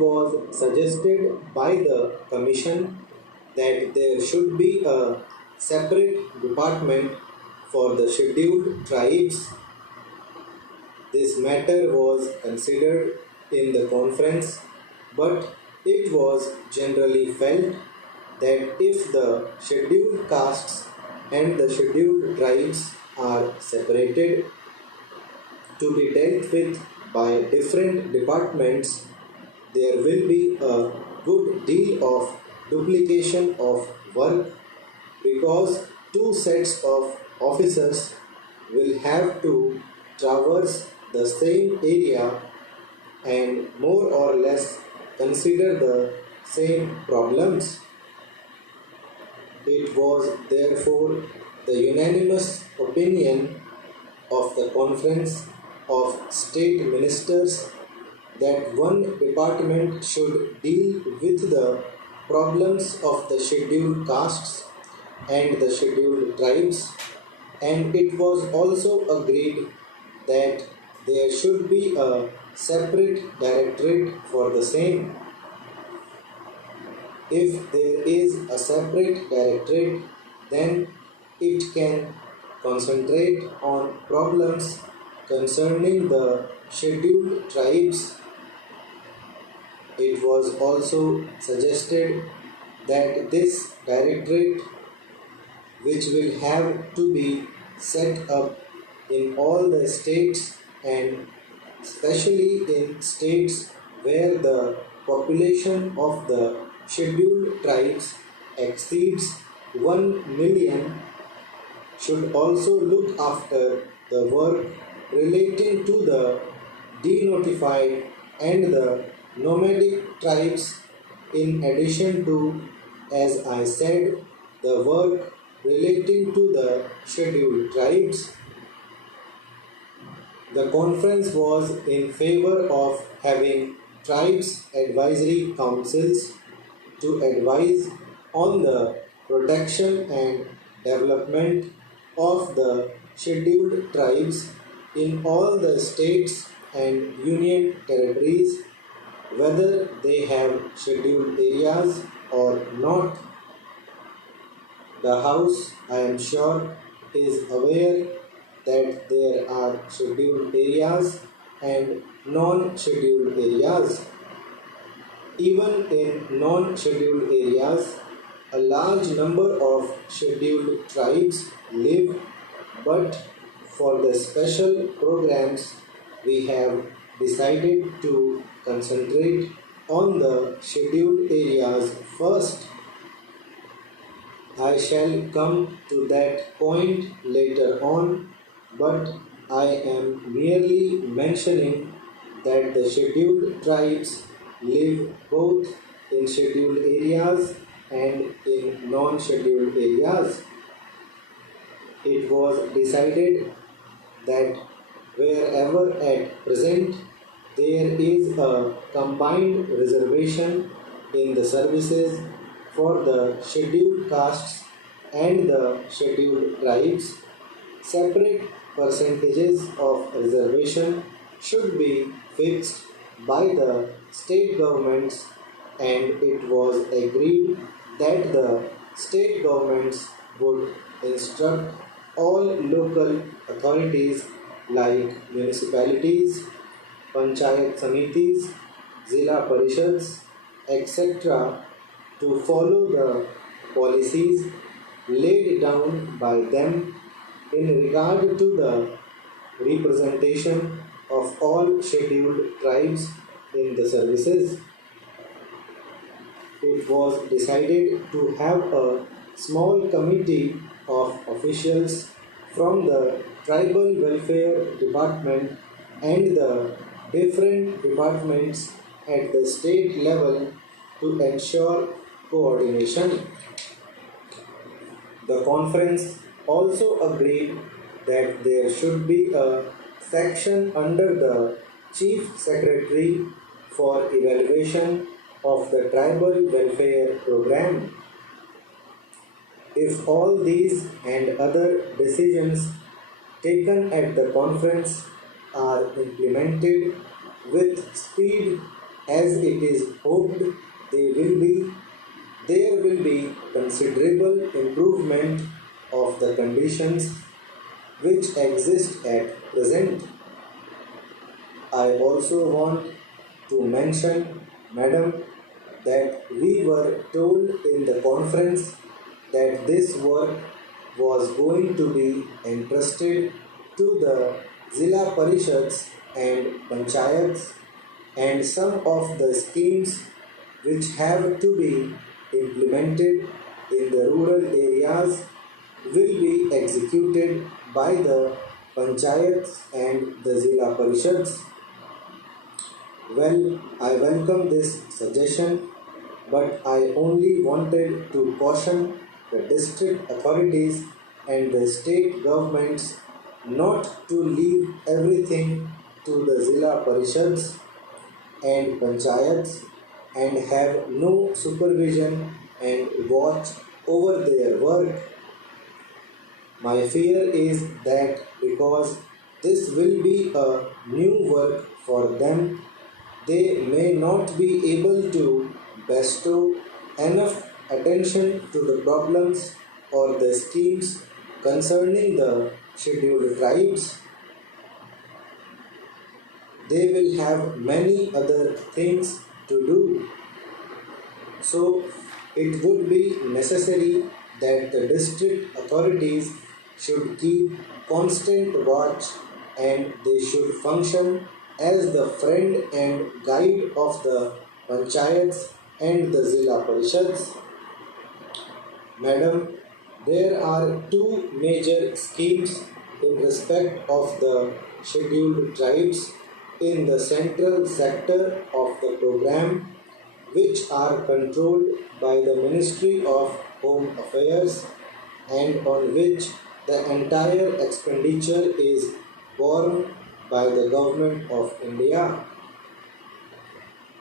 was suggested by the Commission that there should be a separate department for the scheduled tribes. This matter was considered in the conference, but it was generally felt that if the scheduled castes and the scheduled tribes are separated to be dealt with by different departments, there will be a good deal of duplication of work because two sets of officers will have to traverse the same area and more or less consider the same problems. It was therefore the unanimous opinion of the Conference of State Ministers that one department should deal with the problems of the scheduled castes and the scheduled tribes, and it was also agreed that there should be a separate directorate for the same. If there is a separate directorate, then it can concentrate on problems concerning the scheduled tribes. It was also suggested that this directorate, which will have to be set up in all the states and especially in states where the population of the scheduled tribes exceeds 1 million, should also look after the work relating to the denotified and the nomadic tribes, in addition to, as I said, the work relating to the scheduled tribes. The conference was in favor of having tribes advisory councils to advise on the protection and development of the scheduled tribes in all the states and union territories, whether they have scheduled areas or not. The House, I am sure, is aware that there are scheduled areas and non-scheduled areas. Even in non-scheduled areas, a large number of scheduled tribes live, but for the special programs, we have decided to concentrate on the scheduled areas first. I shall come to that point later on, but I am merely mentioning that the scheduled tribes live both in scheduled areas and in non-scheduled areas. It was decided that wherever at present there is a combined reservation in the services for the scheduled castes and the scheduled tribes, separate percentages of reservation should be fixed by the state governments, and it was agreed that the state governments would instruct all local authorities like municipalities, panchayat samitis, zilla parishads, etc. to follow the policies laid down by them in regard to the representation of all scheduled tribes in the services. It was decided to have a small committee of officials from the Tribal Welfare Department and the different departments at the state level to ensure coordination. The conference also agreed that there should be a section under the Chief Secretary for evaluation of the Tribal Welfare Program. If all these and other decisions taken at the conference are implemented with speed as it is hoped there will be considerable improvement of the conditions which exist at present. I also want to mention, Madam, that we were told in the conference that this work was going to be entrusted to the Zilla Parishads and Panchayats, and some of the schemes which have to be implemented in the rural areas will be executed by the Panchayats and the Zilla Parishads. Well, I welcome this suggestion, but I only wanted to caution the district authorities and the state governments not to leave everything to the Zilla Parishads and Panchayats and have no supervision and watch over their work. My fear is that because this will be a new work for them, they may not be able to bestow enough attention to the problems or the schemes concerning the scheduled tribes. They will have many other things to do. So, it would be necessary that the district authorities should keep constant watch and they should function as the friend and guide of the panchayats and the Zilla Parishads. Madam, there are two major schemes in respect of the scheduled tribes in the central sector of the program, which are controlled by the Ministry of Home Affairs and on which the entire expenditure is borne by the Government of India.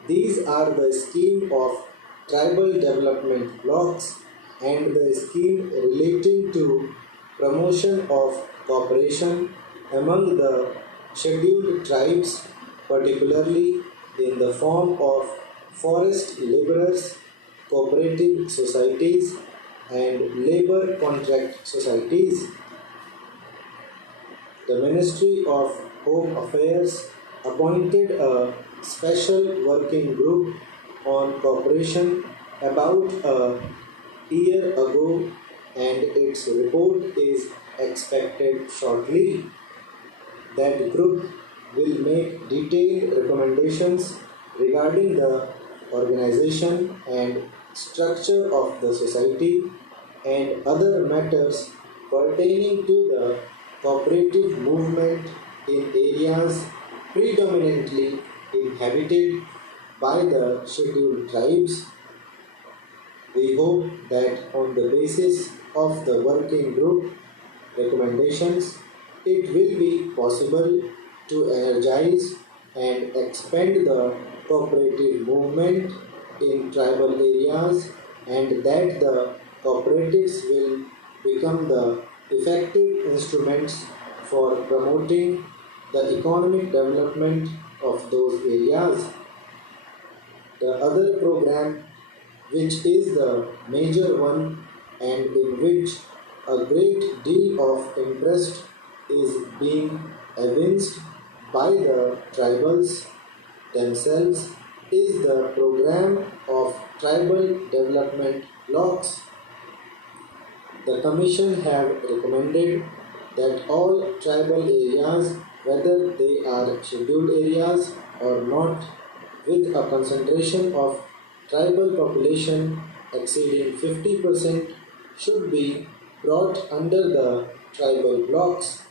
These are the scheme of tribal development blocks and the scheme relating to promotion of cooperation among the scheduled tribes, particularly in the form of forest laborers, cooperative societies, and labor contract societies. The Ministry of Home Affairs appointed a special working group on cooperation about a year ago, and its report is expected shortly. That group will make detailed recommendations regarding the organization and structure of the society and other matters pertaining to the cooperative movement in areas predominantly inhabited by the scheduled tribes. We hope that on the basis of the working group recommendations, it will be possible to energize and expand the cooperative movement in tribal areas, and that the cooperatives will become the effective instruments for promoting the economic development of those areas. The other program, which is the major one and in which a great deal of interest is being evinced by the tribals themselves, is the program of tribal development blocks. The Commission have recommended that all tribal areas, whether they are scheduled areas or not, with a concentration of tribal population exceeding 50%, should be brought under the tribal blocks.